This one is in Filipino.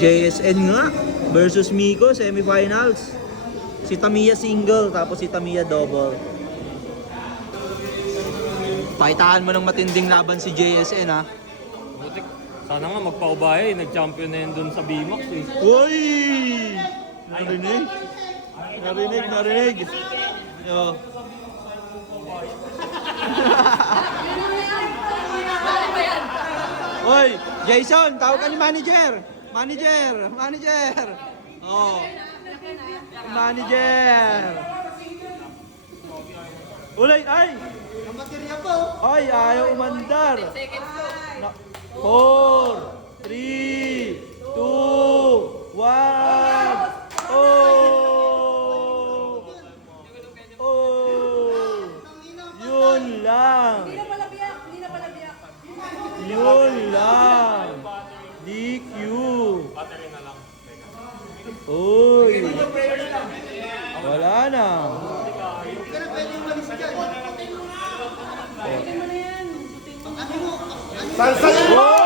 JSN nga versus Miko semifinals. Si Tamiya single tapos si Tamiya double. Pakitaan mo ng matinding laban si JSN ha. Butik. Sana nga magpaubaya eh. Nag-champion na yun dun sa BMAX eh. Uy! Narinig? Narinig. Yo. Hoy, Jason, tawag ka ni manager. Manager. Oh. Manager. Ulay, ay! Ang baterya po. Ay, ayaw umandar. 4, 3, 2, 1. Oh! Yun lang. Yun lang. DQ. Uy. Wala na. Pero pwede yung malis dyan. Salsa!